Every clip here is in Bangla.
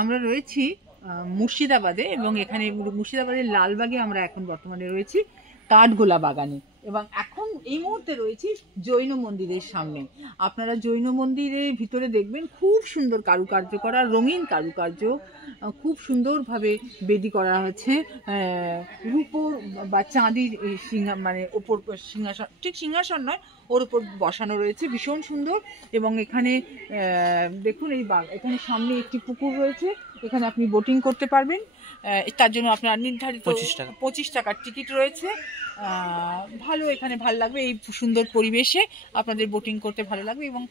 আমরা রয়েছি মুর্শিদাবাদে, এবং এখানে মুর্শিদাবাদের লালবাগে আমরা এখন বর্তমানে রয়েছি কাঠগোলা বাগানে, এবং এখন এই মুহূর্তে রয়েছি জৈন মন্দিরের সামনে। আপনারা জৈন মন্দিরের ভিতরে দেখবেন খুব সুন্দর কারুকার্য করা, রঙিন কারুকার্য, খুব সুন্দরভাবে বেদি করা হচ্ছে, রূপোর বা চাঁদির মানে ওপর সিংহাসন, ঠিক সিংহাসন নয়, ওর উপর বসানো রয়েছে, ভীষণ সুন্দর। এবং এখানে দেখুন এখানে সামনে একটি পুকুর রয়েছে, এখানে আপনি বোটিং করতে পারবেন। তার জন্য আপনার নির্ধারিত 25 টাকার টিকিট রয়েছে। ভালো, এখানে ভালো লাগবে, এই সুন্দর পরিবেশে আপনাদের বোটিং করতে ভালো লাগবে, এবং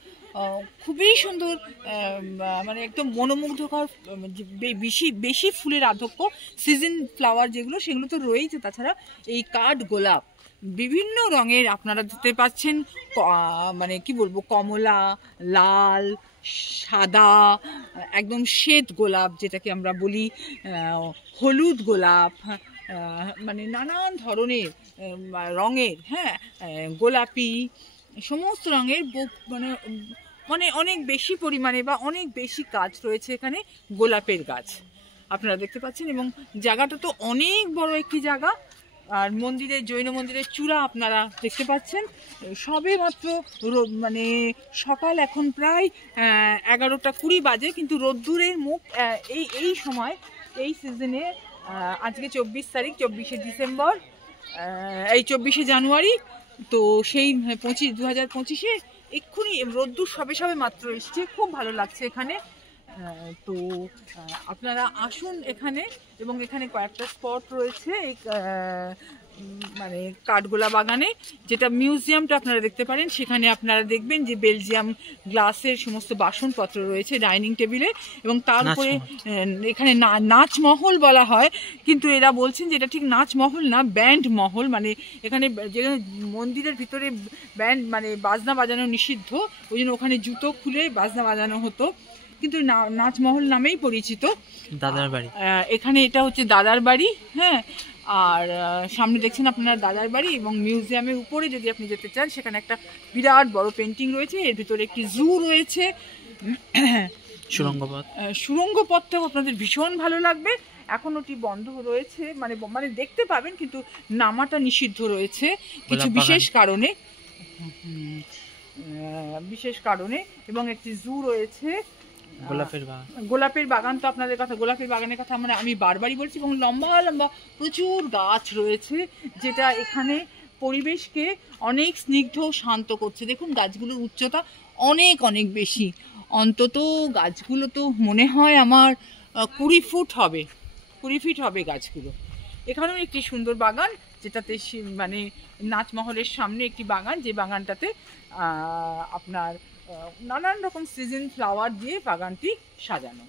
খুবই সুন্দর, মানে একদম মনোমুগ্ধকর, বেশি ফুলের আধিক্য, সিজন ফ্লাওয়ার যেগুলো সেগুলো তো রয়েছে। তাছাড়া এই কাঠ গোলাপ বিভিন্ন রঙের আপনারা দেখতে পাচ্ছেন, মানে কি বলবো, কমলা, লাল, সাদা, একদম শ্বেত গোলাপ যেটাকে আমরা বলি, হলুদ গোলাপ, মানে নানান ধরনের রঙের, হ্যাঁ, গোলাপি, সমস্ত রঙের, মানে মানে অনেক বেশি পরিমাণে বা অনেক বেশি গাছ রয়েছে এখানে, গোলাপের গাছ আপনারা দেখতে পাচ্ছেন। এবং জায়গাটা তো অনেক বড় একটি জায়গা। আর মন্দিরের, জৈন মন্দিরের চূড়া আপনারা দেখতে পাচ্ছেন, সবে মাত্র মানে সকাল এখন প্রায় 11:20 বাজে, কিন্তু রোদ্দুরের মুখ এই সময়, এই সিজনে, আজকে 24 তারিখ, 24শে ডিসেম্বর, এই 24শে জানুয়ারি, তো সেই 2025-এ এক্ষুনি রোদ্দুর সবে মাত্র এসছে, খুব ভালো লাগছে এখানে। তো আপনারা আসুন এখানে, এবং এখানে কয়েকটা স্পট রয়েছে এই মানে কাঠগোলা বাগানে, যেটা মিউজিয়ামটা আপনারা দেখতে পারেন। সেখানে আপনারা দেখবেন যে বেলজিয়াম গ্লাসের সমস্ত বাসনপত্র রয়েছে ডাইনিং টেবিলে, এবং তার উপরে এখানে নাচমহল বলা হয়, কিন্তু এরা বলছেন যে এটা ঠিক নাচমহল না, ব্যান্ড মহল। মানে এখানে যেখানে মন্দিরের ভিতরে ব্যান্ড মানে বাজনা বাজানো নিষিদ্ধ, ওই জন্য ওখানে জুতো খুলে বাজনা বাজানো হতো, কিন্তু নাচমহল নামেই পরিচিত। দাদার বাড়ি এখানে, এটা হচ্ছে দাদার বাড়ি, হ্যাঁ। আর সামনে দেখছেন আপনারা দাদার বাড়ি, এবং মিউজিয়ামের উপরে যদি আপনি যেতে চান, সেখানে একটা বিরাট বড় পেন্টিং রয়েছে, এর ভিতরে একটি জু রয়েছে, সুড়ঙ্গ পথটাও আপনাদের ভীষণ ভালো লাগবে। এখন ওটি বন্ধ রয়েছে, মানে দেখতে পাবেন, কিন্তু নামাটা নিষিদ্ধ রয়েছে কিছু বিশেষ কারণে। এবং একটি জু রয়েছে, গোলাপের বাগান। তো আপনাদের কথা, গোলাপের বাগানের কথা আমি বারবারই বলছি, এবং লম্বা লম্বা প্রচুর গাছ রয়েছে, যেটা এখানে পরিবেশকে অনেক স্নিগ্ধ শান্ত করছে। দেখুন গাছগুলোর উচ্চতা অনেক অনেক বেশি, অন্তত গাছগুলো তো মনে হয় আমার 20 ফিট হবে গাছগুলো। এখানেও একটি সুন্দর বাগান, যেটাতে মানে নাচমহলের সামনে একটি বাগান, যে বাগানটাতে আপনার নানান রকম সিজন ফ্লাওয়ার দিয়ে বাগানটি সাজানো।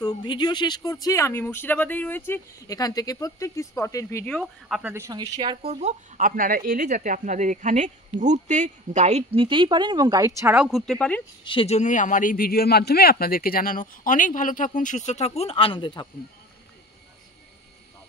তো ভিডিও শেষ করছি। আমি মুর্শিদাবাদেই রয়েছি, এখান থেকে প্রত্যেকটি স্পটের ভিডিও আপনাদের সঙ্গে শেয়ার করব। আপনারা এলে যাতে আপনাদের এখানে ঘুরতে গাইড নিতেই পারেন, এবং গাইড ছাড়াও ঘুরতে পারেন, সেজন্যই আমার এই ভিডিওর মাধ্যমে আপনাদেরকে জানানো। অনেক ভালো থাকুন, সুস্থ থাকুন, আনন্দে থাকুন।